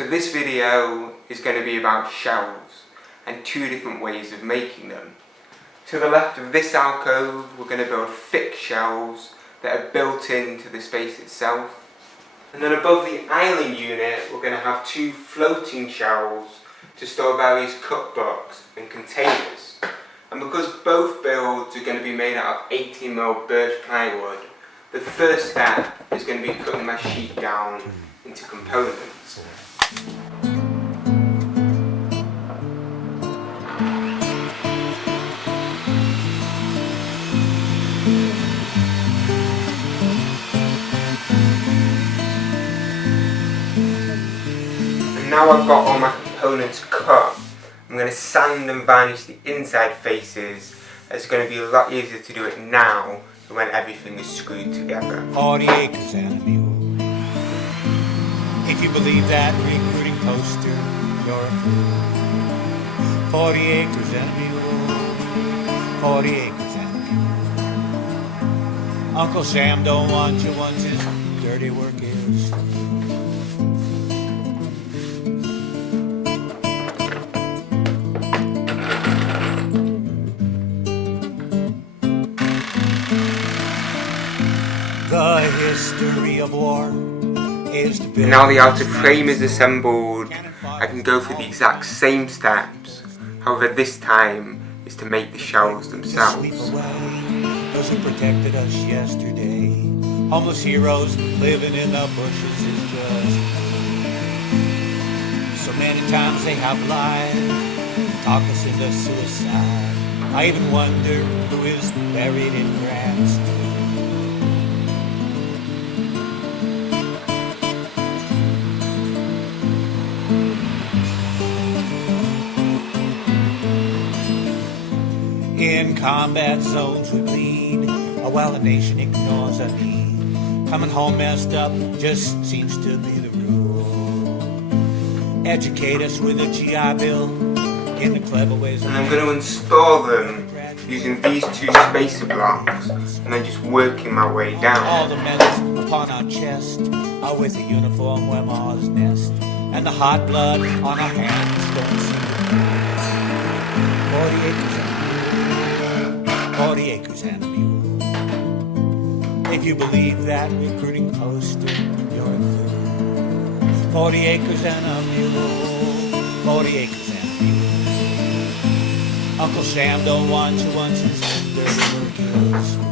So this video is going to be about shelves and two different ways of making them. To the left of this alcove we're going to build fixed shelves that are built into the space itself. And then above the island unit we're going to have two floating shelves to store various cookbooks and containers. And because both builds are going to be made out of 18mm birch plywood, the first step is going to be cutting my sheet down into components. And now I've got all my components cut, I'm going to sand and varnish the inside faces. It's going to be a lot easier to do it now than when everything is screwed together. 40 acres and a mule. If you believe that recruiting poster, you're a fool. 40 acres and a mule. 40 acres and a mule. Uncle Sam don't want you once his dirty work is through. The history of war is to build. Now the outer frame is assembled, I can go through the exact same steps. However, this time is to make the shelves themselves. Those who protected us yesterday, homeless heroes living in the bushes is just. So many times they have lied, talk us into suicide. I even wonder who is buried in grass. In combat zones we bleed, while the nation ignores our need. Coming home messed up just seems to be the rule. Educate us with a GI Bill in the clever ways. And I'm going to install them using these two spacer blocks and then just working my way down. All the medals upon our chest are with the uniform where Mars nest, and the hot blood on our hands don't seem to 40 acres. 40 acres and a mule. If you believe that recruiting poster, you're a fool. 40 acres and a mule. 40 acres and a mule. Uncle Sam don't want you once his dirty work is through.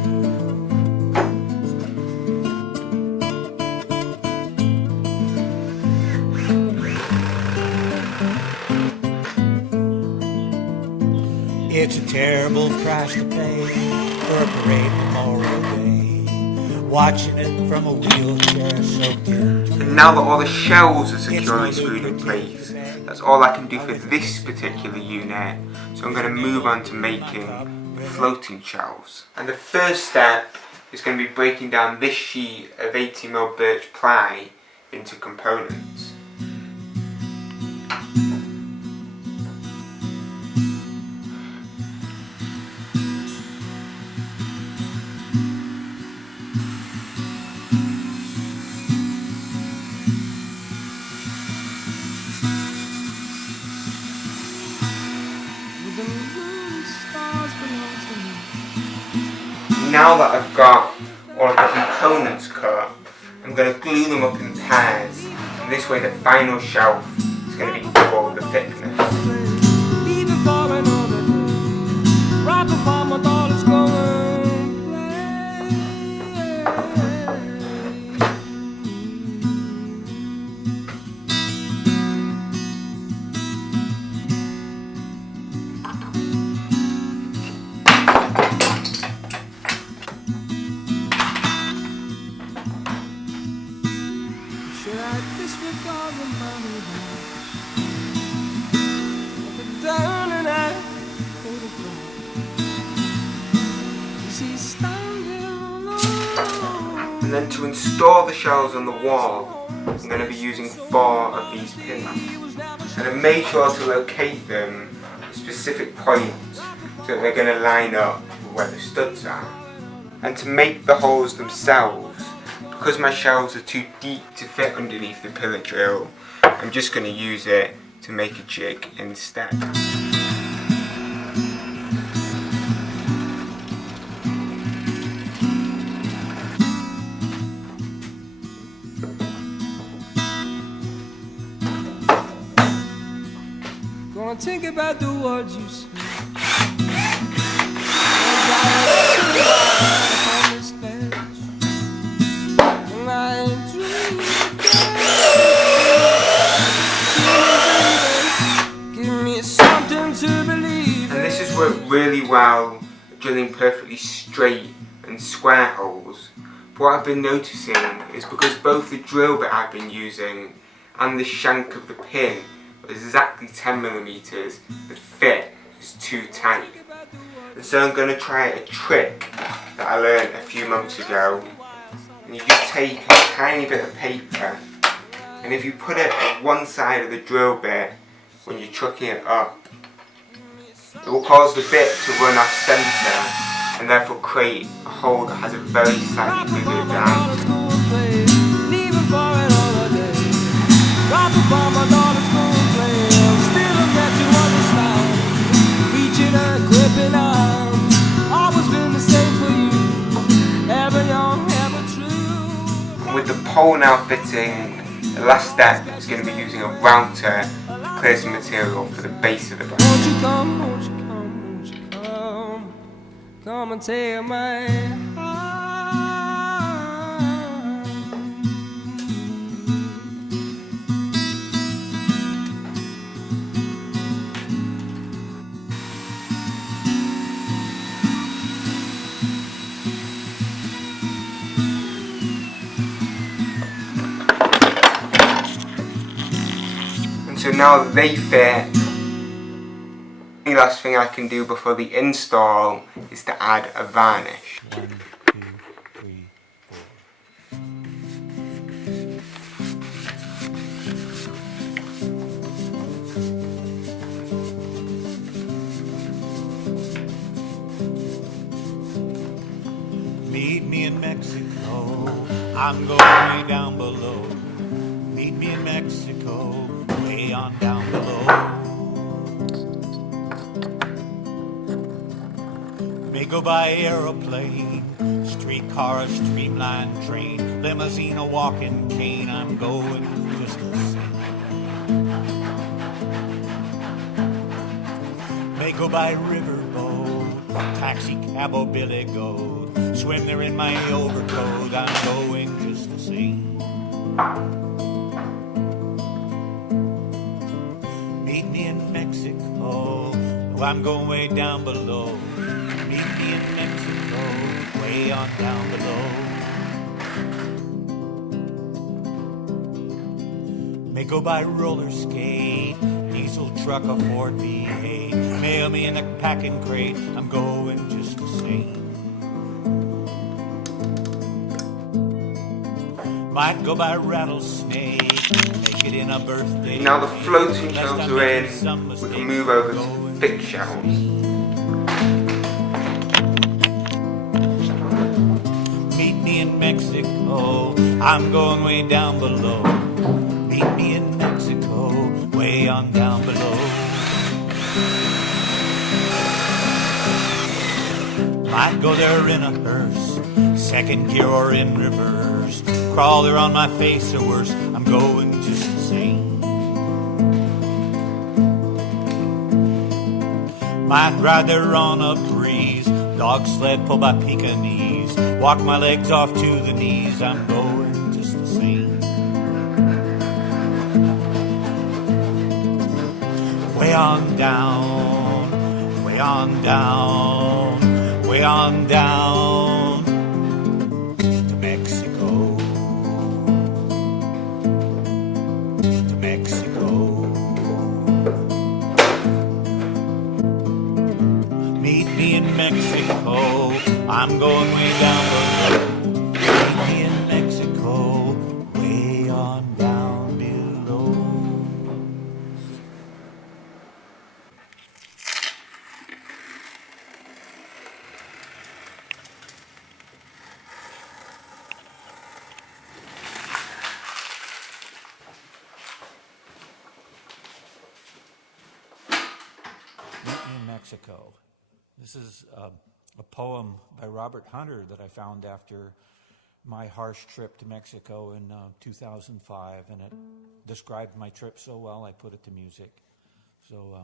It's a terrible price to pay for a parade Memorial Day. Watching it from a wheelchair soaked into. And now that all the shelves are securely screwed in place, that's all I can do for this particular unit. So I'm going to move on to making floating shelves. And the first step is going to be breaking down this sheet of 18mm birch ply into components. Now that I've got all of the components cut, I'm going to glue them up in pairs, and this way the final shelf is going to be double the thickness. And then to install the shelves on the wall, I'm going to be using 4 of these pins. And I've made sure to locate them at specific points so that they're going to line up with where the studs are. And to make the holes themselves, because my shelves are too deep to fit underneath the pillar drill, I'm just going to use it to make a jig instead. Gonna think about the words you say. Give me something to believe. And this has worked really well, drilling perfectly straight and square holes. But what I've been noticing is because both the drill bit I've been using and the shank of the pin are exactly 10mm, the fit is too tight. And so I'm going to try a trick that I learned a few months ago. And you just take a tiny bit of paper, and if you put it on one side of the drill bit when you're chucking it up, it will cause the bit to run off centre and therefore create a hole that has a very slightly bigger diameter. With the pole now fitting, the last step is going to be using a router to clear some material for the base of the boat. Won't you come, won't you come, won't you come, come and take my heart. So now that they fit, the last thing I can do before the install is to add a varnish. 1, 2, 3, 4. Meet me in Mexico, I'm going way down below. Meet me in Mexico, way on down below. May go by aeroplane, streetcar, a streamlined train, limousine, a walking cane. I'm going just the same. May go by riverboat, taxi cab or billy goat, swim there in my overcoat. I'm going just the same. Meet me in Mexico, I'm going way down below. Meet me in Mexico, way on down below. May go by roller skate, diesel truck, a Ford V8. Mail me in a packing crate, I'm going just the same. Might go by rattlesnake, make it in a birthday. Now the floating shells are in, we can move over to the thick shells. Meet me in Mexico, I'm going way down below. Meet me in Mexico, way on down below. Might go there in a hearse, second gear or in reverse. Crawl there on my face or worse, I'm going just the same. Might ride there on a breeze, dog sled pulled by Pekingese. Walk my legs off to the knees, I'm going just the same. Way on down, way on down, way on down to Mexico, to Mexico. Meet me in Mexico, I'm going way down below. Meet me in Mexico, way on down below. Mexico. This is a poem by Robert Hunter that I found after my harsh trip to Mexico in 2005, and it described my trip so well I put it to music. So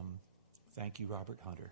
thank you, Robert Hunter.